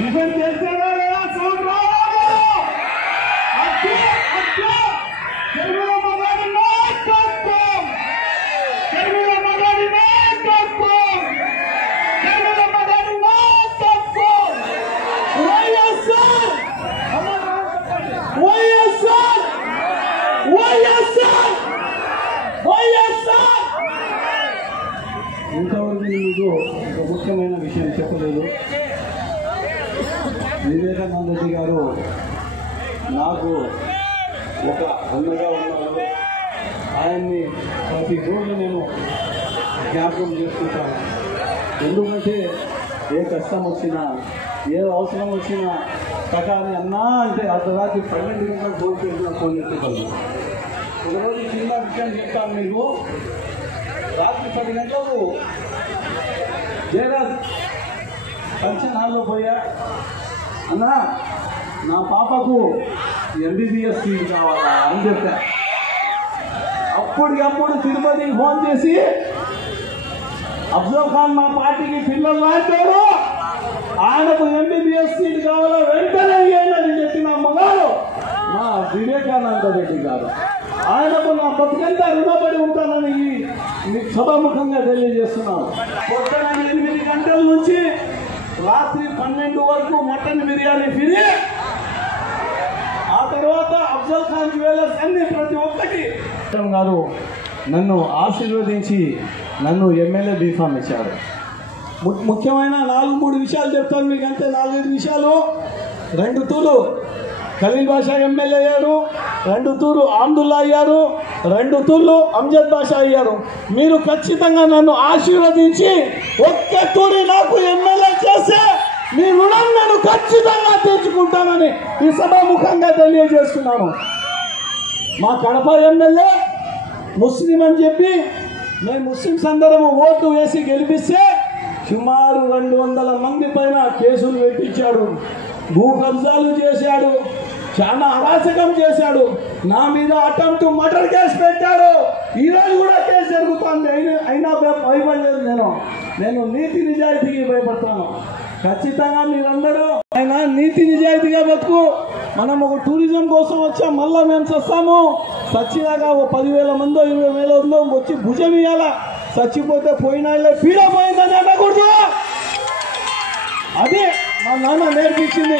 Tiffin చేస్తారా లేదా sound రావాలి. తెలుగులో మగాడి నాయకత్వం, తెలుగులో మగాడి నాయకత్వం, తెలుగులో మగాడి నాయకత్వం. వైఎస్ఆర్ వైఎస్ఆర్ వైఎస్ఆర్ వైఎస్ఆర్. ఇంతవరకు మీకు ఒక ముఖ్యమైన విషయం చెప్పలేదు. వివేకానంద రెడ్డి గారు నాకు ఒక అన్నగా ఉన్నారు. ఆయన్ని ప్రతిరోజు నేను జ్ఞాపకం చేసుకుంటాను. ఎందుకంటే ఏ కష్టం వచ్చినా ఏ అవసరం వచ్చినా ప్రకారం అన్నా అంటే అర్ధరాత్రి 12 గంటలకు ఫోన్ చేసిన ఫోన్ ఎత్తుకోవాలి. ఒకరోజు చిన్న విషయం చెప్తాను మీకు. రాత్రి 10 గంటలకు జయరాజ్ ఫంక్షన్ హాల్లో పోయా. అన్నా నా పాపకు MBBS సీట్ కావాలా అని చెప్పా. అప్పటికప్పుడు తిరుపతికి ఫోన్ చేసి అఫ్జల్ ఖాన్ మా పార్టీకి పిల్లలు లాంటారు, ఆయనకు MBBS సీట్ కావాలా వెంటనే అని చెప్పిన మగాడు మా వివేకానంద రెడ్డి గారు. ఆయనకు నా బతుకంతా రుణపడి ఉంటానని మీకు సభాముఖంగా తెలియజేస్తున్నాను. పొద్దున 8 గంటల నుంచి రాత్రి 12 వరకు మటన్ బిర్యానీ ఫ్రీ. ఆ తర్వాత అఫ్జల్ ఖాన్ జ్యువెలర్స్ అన్ని ప్రతి ఒక్కటి గారు నన్ను ఆశీర్వదించి నన్ను ఎమ్మెల్యే బీఫామ్ ఇచ్చారు. ముఖ్యమైన 4-3 విషయాలు చెప్తాను మీకు, అంతే 4-5 విషయాలు. 2 తూర్లు ఖలీల్ బాషా ఎమ్మెల్యే అయ్యారు, 2 తూర్లు ఆమ్దుల్లా అయ్యారు, 2 తూర్లు అమ్జద్ బాషా అయ్యారు. మీరు ఖచ్చితంగా నన్ను ఆశీర్వదించి ఒక్క తూరి నాకు ఎమ్మెల్యే చేస్తే మీ రుణం నేను ఖచ్చితంగా తెచ్చుకుంటానని ఈ సభాముఖంగా తెలియజేస్తున్నాను. మా కడప ఎమ్మెల్యే ముస్లిం అని చెప్పి మేము ముస్లింస్ అందరము ఓటు వేసి గెలిపిస్తే సుమారు 200 మంది పైన కేసులు పెట్టించాడు, భూ కబ్జాలు చేశాడు, చాలా అరాచకం చేశాడు. నా మీద అటెంప్ట్ మర్డర్ కేసు పెట్టాడు. ఈరోజు కూడా కేసు జరుగుతుంది. అయినా భయపడలేదు. నేను నీతి నిజాయితీకి భయపడతాను. ఖచ్చితంగా మీరందరూ ఆయన నీతి నిజాయితీగా బతుకు. మనం ఒక టూరిజం కోసం వచ్చాం, మళ్ళా మేము చస్తాము. చచ్చినాక ఓ 10,000 మందో 20,000 వచ్చి భుజం ఇవ్వాలా. చచ్చిపోతే పోయినా పీడ పోయిందని అనకూడదు. అదే మా నాన్న నేర్పించింది.